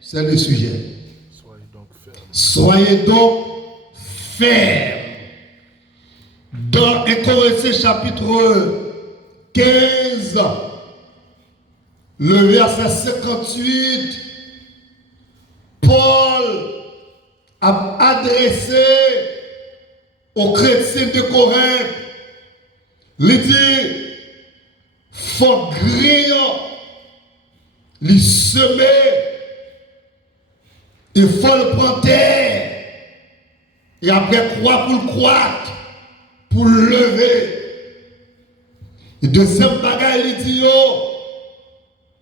C'est le sujet. Soyez donc fermes. Dans 1 Corinthiens chapitre 15, le verset 58, Paul a adressé aux chrétiens de Corinthe, il dit, faut grillon, il semer, il faut le planter, et après croire pour le croître, pour le lever. Et deuxième bagaille, il dit,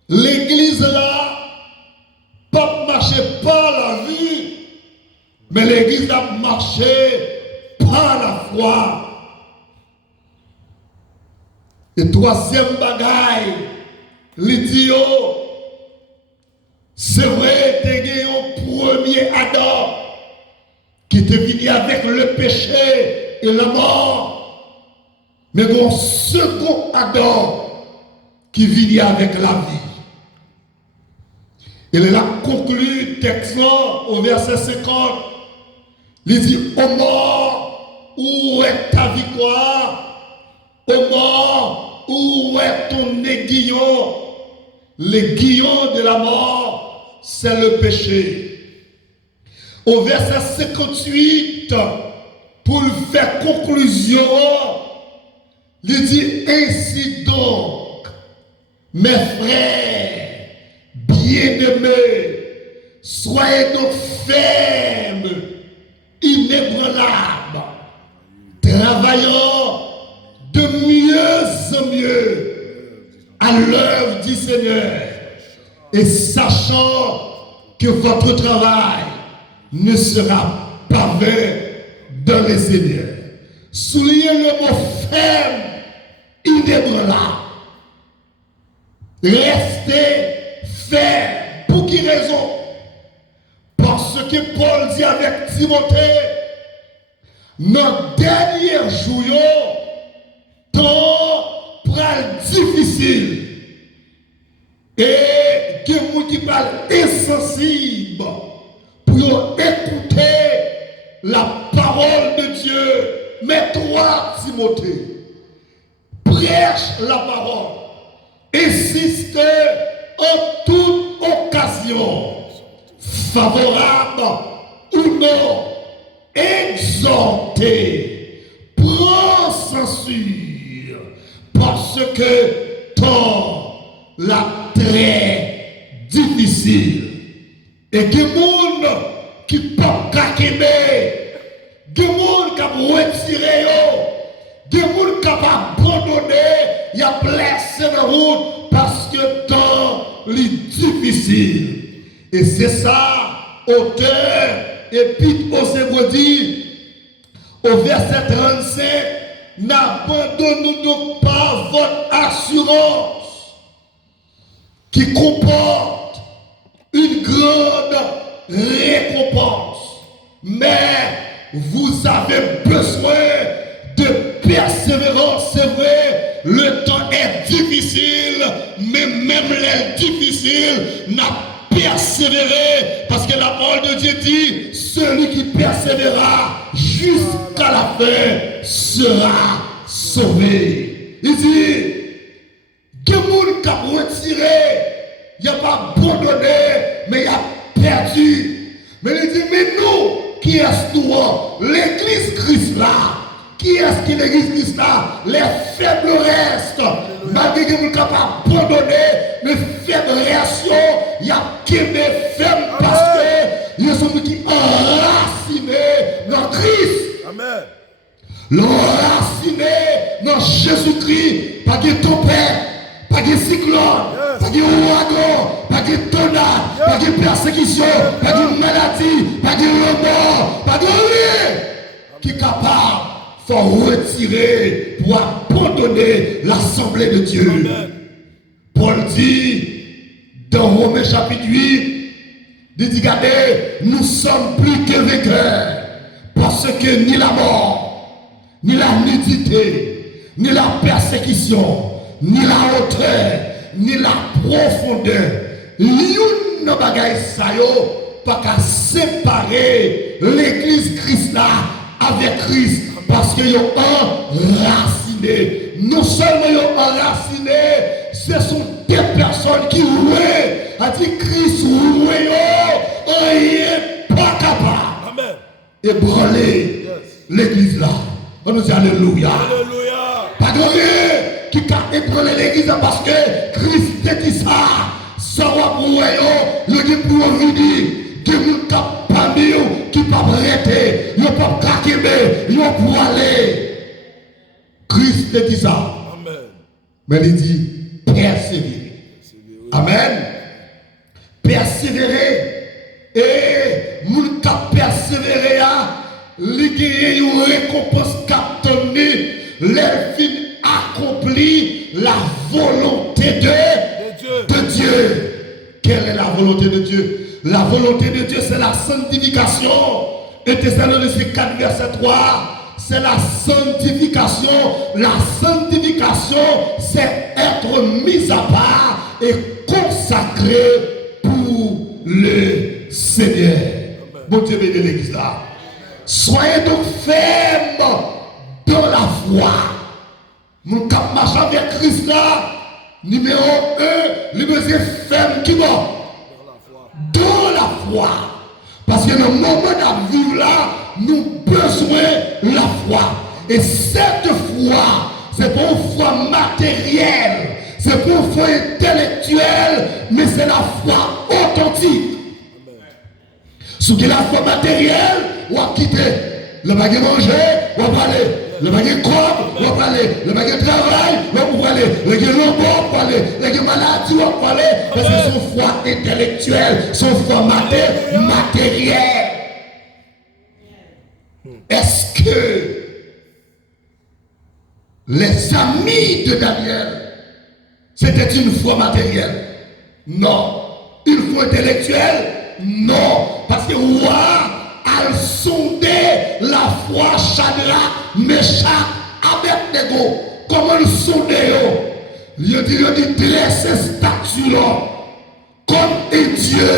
l'église là, pas marcher par la vie, mais l'église a marché par la foi. Et troisième bagaille, il dit, c'est vrai, tu as un premier Adam qui te venu avec le péché et la mort. Mais un second Adam qui vient avec la vie. Il a conclu texte au verset 50. Il dit, ô mort, où est ta victoire? Ô mort, où est ton aiguillon? L'aiguillon de la mort, c'est le péché. Au verset 58, pour faire conclusion, il dit, ainsi donc, mes frères, bien-aimés, soyez donc fermes, inébranlables, travaillant de mieux en mieux à l'œuvre du Seigneur et sachant que votre travail ne sera pas vain dans le Seigneur. Soulignez le mot ferme, inébranlable. Restez ferme. Pour qui raison? Parce que Paul dit avec Timothée, notre dernier jour, temps difficile. Et que vous qui parlent insensible pour écouter la parole de Dieu. Mais toi, Timothée, prêche la parole. Insiste en toute occasion, favorable ou non, exhortez, prends censure, parce que temps la très difficile. Et que monde qui peut caquer, que monde qui peut retirer, que monde qui peut abandonner, il y a blessé la route parce que temps est difficile. Et c'est ça, auteur, Épître aux Hébreux dit, au verset 35, n'abandonnez donc pas votre assurance qui comporte une grande récompense. Mais vous avez besoin de persévérance, c'est vrai, le temps est difficile, mais même les difficiles n'a persévéré, parce que la parole de Dieu dit, celui qui persévérera jusqu'à la fin sera sauvé. Il dit, que monde qui a retiré, il n'a pas abandonné, mais il a perdu. Mais il dit, mais nous, qui est-ce nous? L'église Christ là, qui est-ce qui l'église Christ là? Les faibles restent. Malgré que vous n'avez pas abandonné, mais faibles restent, il y a qui est faible parce que il y a ceux qui enracinés dans Christ. Amen. L'enraciné dans Jésus-Christ, pas de tempête, pas de cyclone, pas de ouragan, pas de tornade, pas de persécution, pas de maladie, pas de remords, pas de rien qui est capable. Il faut retirer pour abandonner l'assemblée de Dieu. Amen. Paul dit dans Romains chapitre 8, il dit, regardez, nous sommes plus que vainqueurs, parce que ni la mort, ni la nudité, ni la persécution, ni la hauteur, ni la profondeur, l'une dans bagaille ça yo pas qu'à séparer l'église Christ là avec Christ parce que yo enraciné. Non seulement yo enraciné, ce sont des personnes qui louent, a dit Christ loué yo, rien pas capable. Amen. Ébranler l'église là. On nous dit alléluia. Alléluia. Pas de rien qui a ébranlé l'église parce que Christ te dit ça. Ça va pour vous, le qui pour venir, qui nous cap parmi vous, qui pas arrêter, ils pas caquer, ils pour aller. Christ te dit ça. Amen. Mais il dit persévérer. Amen. Persévérer. Et nous cap persévérer, il y a une récompense cap donné, les films accompli la volonté de Dieu. Quelle est la volonté de Dieu? La volonté de Dieu, c'est la sanctification. Et Thessaloniciens 4, verset 3, c'est la sanctification. La sanctification, c'est être mis à part et consacré pour le Seigneur. Bon Dieu bénit l'église là. Soyez donc fermes dans la foi. Mon cap marche avec Christ là. Numéro 1, les besoins fermes qui vont dans la foi. Parce que dans le moment de vivre là, nous avons besoin de la foi. Et cette foi, c'est pas une foi matérielle, c'est pas une foi intellectuelle, mais c'est la foi authentique. Ce qui est la foi matérielle, on va quitter le baguette manger, on va aller. Le baguette corps, on va aller. Le baguette travail, on va aller. Le baguette lombo, on va aller. Le baguette maladie, on va aller. Parce que son foi intellectuelle, son foi matérielle. Est-ce que les amis de Daniel, c'était une foi matérielle? Non. Une foi intellectuelle? Non. Parce que roi a sondé la foi Shadrach, Meshach, Abednego. Comment le sonder? Il dit dresser statue là, comme un Dieu.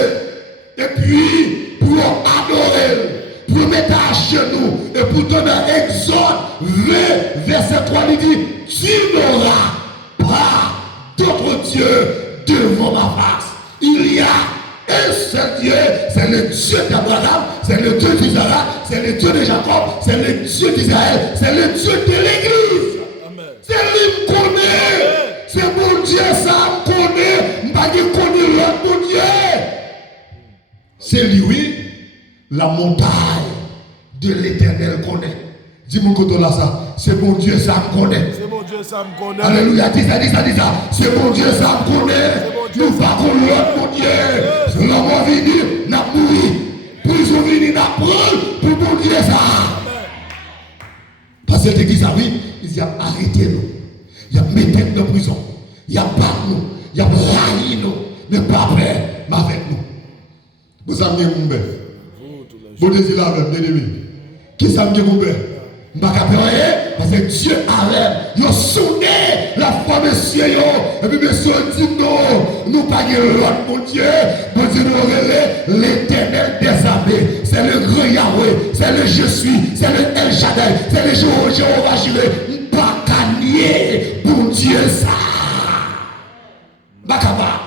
Et puis, pour adorer, pour mettre à genoux, et pour donner un exode 20, verset 3, il dit, tu n'auras pas d'autre Dieu devant ma face. Il y a un seul Dieu, c'est le Dieu d'Abraham, c'est le Dieu d'Isaac, c'est le Dieu de Jacob, c'est le Dieu d'Israël, c'est le Dieu de l'Église. C'est lui qui connaît. C'est mon Dieu, ça me connaît. Je ne connais l'autre mon Dieu. C'est lui, la montagne de l'Éternel connaît. Dis-moi que là ça. C'est mon Dieu, ça me connaît. C'est mon Dieu, ça me connaît. Alléluia, dis ça. C'est mon Dieu, ça me connaît. Nous ne pas l'autre mon Dieu. C'est l'homme venu, n'a mouru. Prison venu, n'a pris pour mon Dieu ça. Parce que dit ça, oui, il a arrêté nous. Il a mis nous dans la prison. Il a battu nous. Il a raillé nous. Mais pas peur, mais avec nous. Vous avez mon père. Vous désirez la même, bien-aimé. Qui ça me dit mon père? Je ne vais pas peur, parce que Dieu avait. Il a sonné la foi, monsieur. Et puis, monsieur dit non. Nous ne pas l'autre, mon Dieu. Mon Dieu nous relève l'éternel des armées. C'est le grand Yahweh. C'est le je suis. C'est le El Shaddai. C'est le Jéhovah Jireh. Pas gagner pour Dieu ça. Bakaba.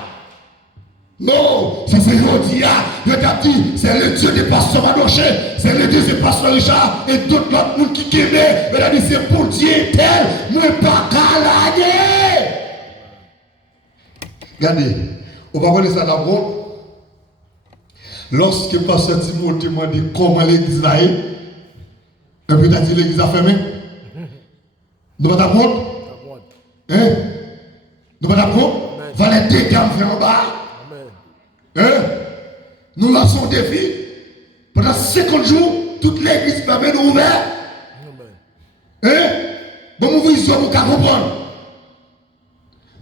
Non, c'est ce qu'on dit. Je t'ai dit, c'est le Dieu des pasteurs Madoché, c'est le Dieu des pasteurs Richard et d'autres monde qui connaissent. Il a dit, c'est pour Dieu tel, mais pas gagner. Regardez, on va voir ça d'abord. Lorsque le pasteur Timothée m'a dit comment l'église là est, et puis il a dit l'église a fermé. Nous ne pas d'accord? Hein? Nous ne pas d'accord? Va les dégâts faire en bas. Hein? Nous lançons des défi. Pendant 50 jours, toute l'église permet nous ouvert. Hein? Bon, nous vous comprendre.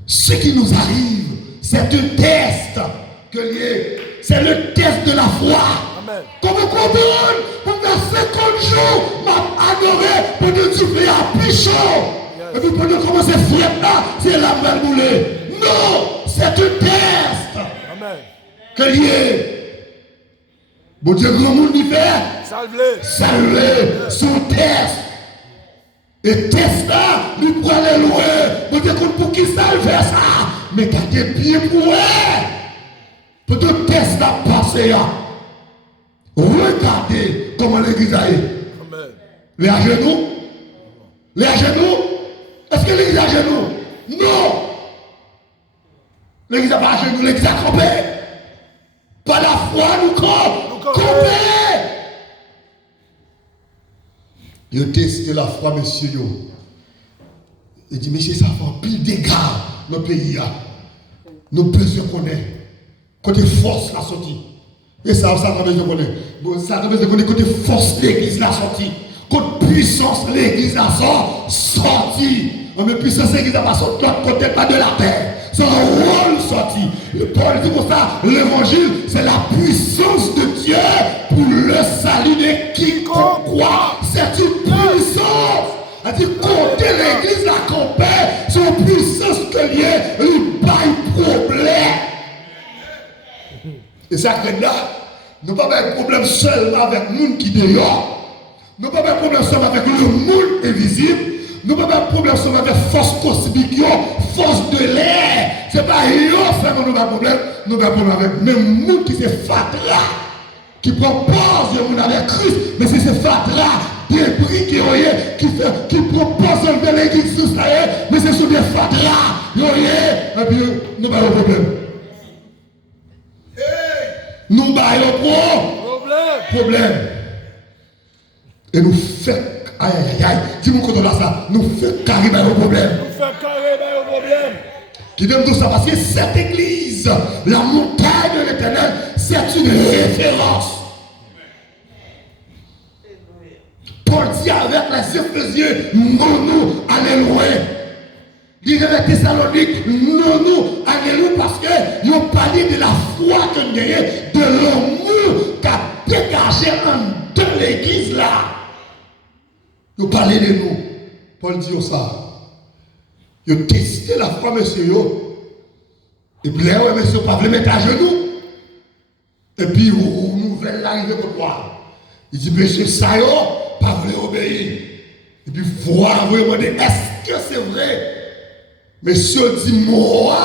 Ce qui nous arrive, c'est un test que lié. C'est le test de la foi. Comment comprendre? Pendant 50 jours, m'a adoré pour que tu fais un pichon. Et puis pour commencer à frapper là, c'est la main moulée. Non, c'est un test. que lié. Bon Dieu, grand monde y fait. Salvé son test. Et test là, nous prenons aller loin. Bon Dieu, pour qui ça le fait ça? Mais gardez bien pour elle. Pour tout test là passer. Regardez comment l'église a été. Les à genoux? Les à genoux? Est-ce que l'église est à genoux? Non! L'église n'est pas à genoux, l'église a campé. Par la foi, nous campé. Ils ont testé la foi, monsieur. Il dit, monsieur, ça fait un pile de dégâts dans le pays. Nous besoin connaître. Côté force la sortie. Et ça qu'on besoin connaître. Ça qu'on besoin connaître côté force l'église la sortie. Côté puissance l'église la sortie. Mais puissance l'église n'a pas sorti de l'autre côté, pas de la terre. C'est un rôle sorti. Le Paul dit comme ça, l'évangile, c'est la puissance de Dieu pour le salut de quiconque croit. C'est une puissance. Elle dit, compter l'église la campagne, c'est une puissance que lié, il pas de problème. Et ça que là, nous n'avons pas de problème seul avec nous qui dehors. Nous n'avons pas de problème seul avec le monde invisible. Nous n'avons pas de problème seul avec force cosmique, force de l'air. Ce n'est pas eux seulement nous avons problème. Nous avons problème avec même nous qui se fatra, qui propose le monde avec Christ, mais c'est ce fatra, des prix qui propose de l'église sous ça, mais c'est sur des fatra, et puis nous avons problème. Nous avons problème. Et nous faisons, aïe, dis-moi qu'on a ça, nous faisons carré dans le problème. Qui donne tout ça parce que cette église, la montagne de l'éternel, c'est une référence. Paul dit avec les Éphésiens, non, nous, allez loin. Il dit avec Thessaloniques, non, nous, allez loin parce qu'ils ont parlé de la foi que nous gagnons, de l'amour qu'a dégagé de l'église là. Ils ont parlé de nous. Paul dit ça. Ils ont testé la foi, monsieur. Et puis là, monsieur, pas voulu mettre à genoux. Et puis, une nouvelle arrivée pour toi. Il dit, monsieur, ça y est, pas voulu obéir. Et puis, voir, vous demander, est-ce que c'est vrai? Monsieur dit, moi,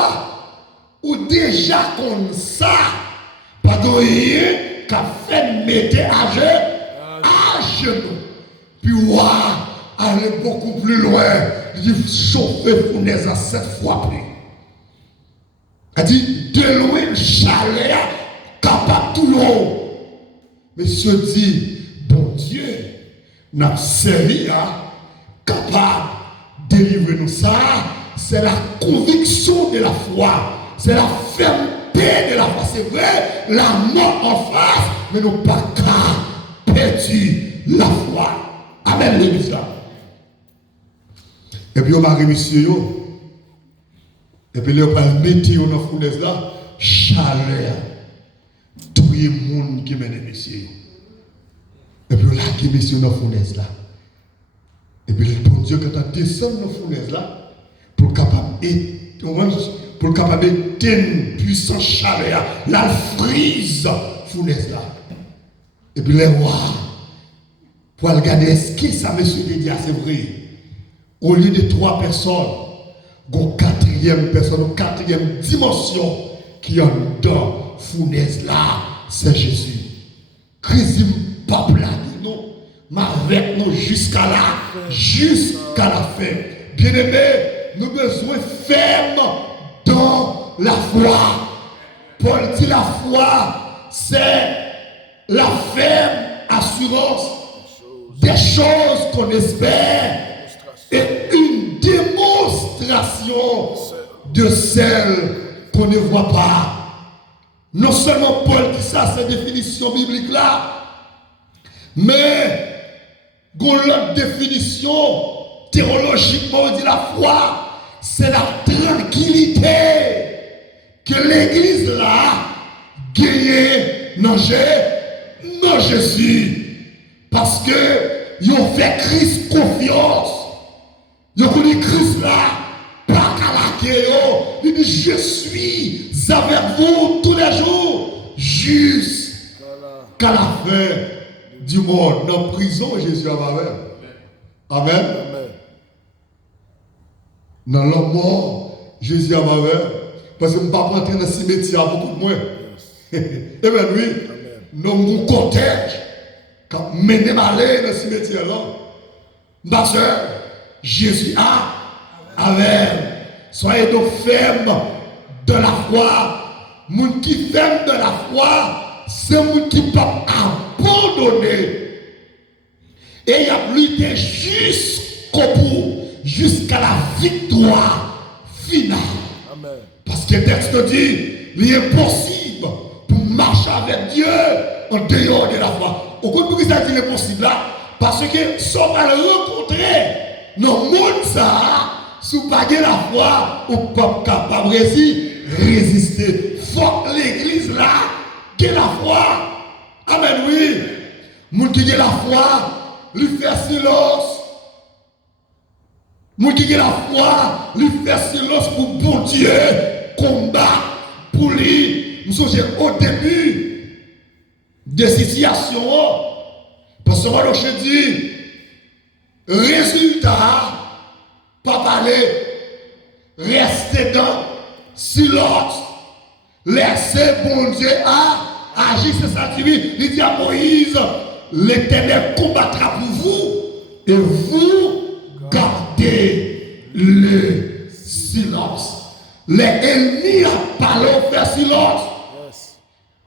ou déjà comme ça, pas de rien qu'a fait mettre à genoux. Puis, aller beaucoup plus loin. Il dit, chauffer fournaise à 7 fois plus. Il dit, de loin, le chalet, capable tout l'eau. Monsieur dit, bon Dieu, n'a servi, capable de délivrer nous ça. C'est la conviction de la foi. C'est la fermeté de la foi. C'est vrai, la mort en face, mais nous pas qu'à perdre la foi. Amen, l'église là. Et puis on m'a monsieur. Et puis on va mettre dans la fournaise là, chaleur. Tout le monde qui mène monsieur. Et puis on a qui monsieur dans la fournaise là. Et puis le bon Dieu quand on descend dans la fournaise là, pour capable d'éteindre puissance chaleur, la frise fournaise là. Et puis les rois, pour regarder est-ce que ça monsieur dit c'est vrai. Au lieu de 3 personnes, une 4e personne, une 4e dimension qui est dans fournaise là, c'est Jésus. Christ pas là, nous, mais avec nous jusqu'à la fin. Bien-aimés, nous avons besoin ferme dans la foi. Paul dit la foi, c'est la ferme assurance des choses qu'on espère et une démonstration de celles qu'on ne voit pas. Non seulement Paul dit ça, cette définition biblique là, mais l'autre définition théologiquement on dit la foi, c'est la tranquillité que l'église là gagne dans Jésus. Parce que ils ont fait Christ confiance. Ils ont connu Christ là, pas qu'à la guerre. Il dit, je suis avec vous tous les jours jusqu'à la fin du monde. Dans la prison, Jésus a mal. Amen. Amen. Dans la mort, Jésus a mal. Parce que je ne peux pas rentrer dans le cimetière beaucoup de moins. Eh bien oui, nous mon cortège, quand mené malé dans le cimetière là, ma soeur, Jésus a avec. Soyez donc fermes de la foi. Moun qui ferme de la foi, c'est moun qui peut abandonner. Et il a lutté jusqu'au bout, jusqu'à la victoire finale. Amen. Parce que le texte dit, il est impossible pour marcher avec Dieu en dehors de la foi. Au contraire, pourquoi ça dit impossible là? Parce que si on va le rencontrer dans le monde, ça, si vous n'avez pas la foi, vous n'êtes pas capable de résister. Il faut que l'église là, qui la foi. Amen, oui. Moun qui a la foi, lui fait silence. Moun qui a la foi, lui fait silence pour bon Dieu, combat pour lui. Nous sommes au début de situation. Parce que moi, je dis, résultat, pas parler, rester dans silence, laissez bon Dieu agir, c'est ça qui dit. Il dit à Moïse, l'Éternel combattra pour vous et vous gardez le silence. Les ennemis à parler, on fait silence.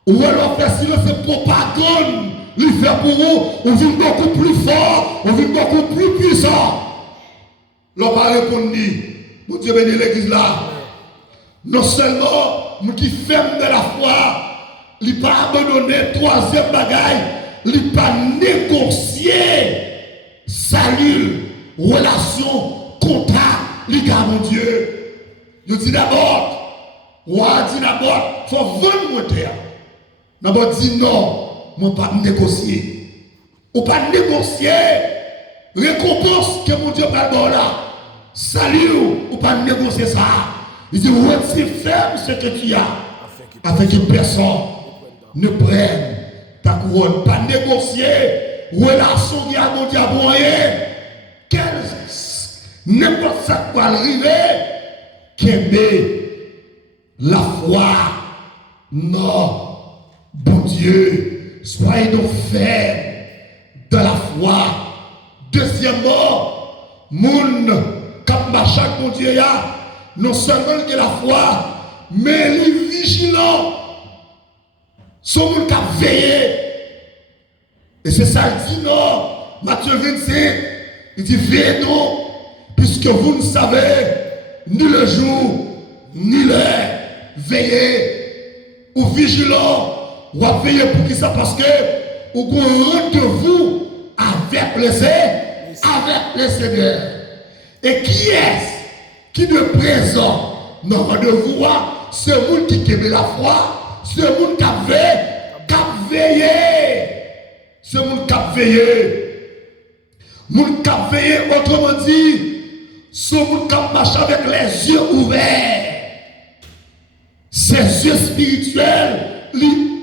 Ou alors faire silence, c'est propagande. Il fait pour vous, on vit beaucoup plus fort, on vit beaucoup plus puissant. L'on va répondre, mon Dieu bénit l'église là. Non seulement, nous qui ferme de la foi, il n'a pas abandonné troisième bagaille, il n'a pas négocié salut, relation, contact, il garde mon Dieu. Il dit d'abord, il faut vendre mon terre. D'abord, dit non. Mon pas négocier. Ou pas négocier. Récompense que mon Dieu va donner là. Salut ou pas négocier ça. Il dit, retire ferme ce que tu as. Afin que personne ne prenne ta couronne. Pas négocier. Relation qui a mon Dieu à n'importe ça qui va arriver. Qu'aimer la foi. Non. Bon Dieu. Soyez donc fermes de la foi. Deuxièmement, moun comme Machak, mon Dieu, non seulement de la foi, mais il est vigilant. Son moun qui a veillé. Et c'est ça, il dit non. Matthieu 25, il dit veillez donc, puisque vous ne savez ni le jour, ni l'heure. Veillez ou vigilant. Ou à veiller pour qui ça? Parce que vous avez un rendez-vous avec le Seigneur. Et qui est-ce qui de présent dans le rendez-vous? C'est vous qui aime la foi, c'est vous qui a veillé. C'est vous qui a veillé. Vous qui a veillé, autrement dit, c'est vous qui a marché avec les yeux ouverts. Ces yeux spirituels,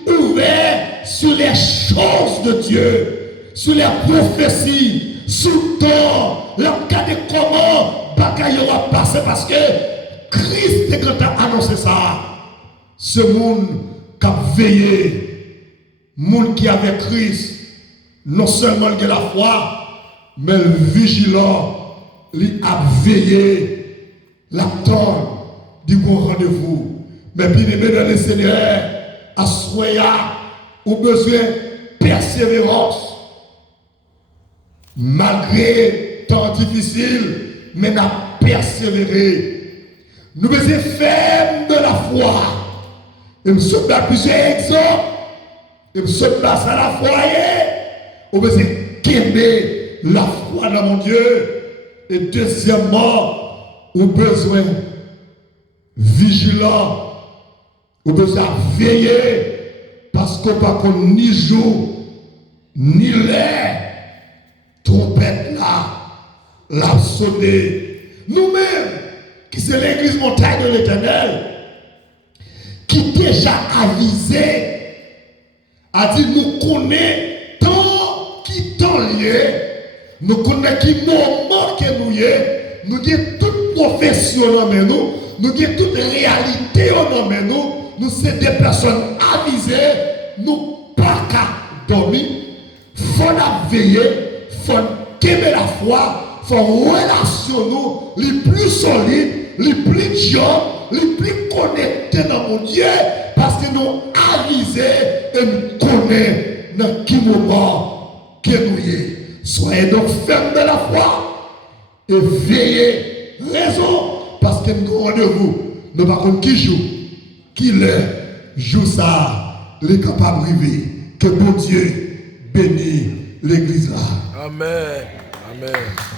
ouvert sur les choses de Dieu, sur les prophéties, sur le temps, regarder comment bagaille aura passé parce que Christ est quand a annoncé ça. Ce monde qui a veillé, monde qui avait Christ, non seulement de la foi, mais le vigilant, il a veillé, l'attendre du bon rendez-vous. Mais bien aimé dans le Seigneur, à soya ou besoin de persévérance. Malgré temps difficile, mais n'a persévéré. Nous besoin fermes de la foi. Et nous sommes dans plusieurs exemples. Et nous sommes dans la foi. Nous besoin qu'aimer la foi dans mon Dieu. Et deuxièmement, nous besoin vigilant. Vous devez veiller parce qu'on pas ni jour ni l'air trompette là l'a sonné. Nous-mêmes qui c'est l'église montagne de l'Éternel qui déjà avisé a dit nous connaissons tant qui temps lié, nous connaissons qui moment que nous y est, nous avons toute profession dans nous, nous avons toute réalité dans nous sommes des personnes avisées, nous pas qu'à dormir, faut la veiller, faut qu'aimer la foi, faut relation nous les plus solides, les plus jeunes, les plus connectés dans mon Dieu, parce que nous avisés et nous connaissons dans quel moment que nous sommes. Soyez donc fermes de la foi et veillez raison, parce que nous avons rendez-vous, nous ne savons pas qui joue, qui l'est, joue ça, les capables de vivre. Que bon Dieu bénisse l'église là. Amen. Amen.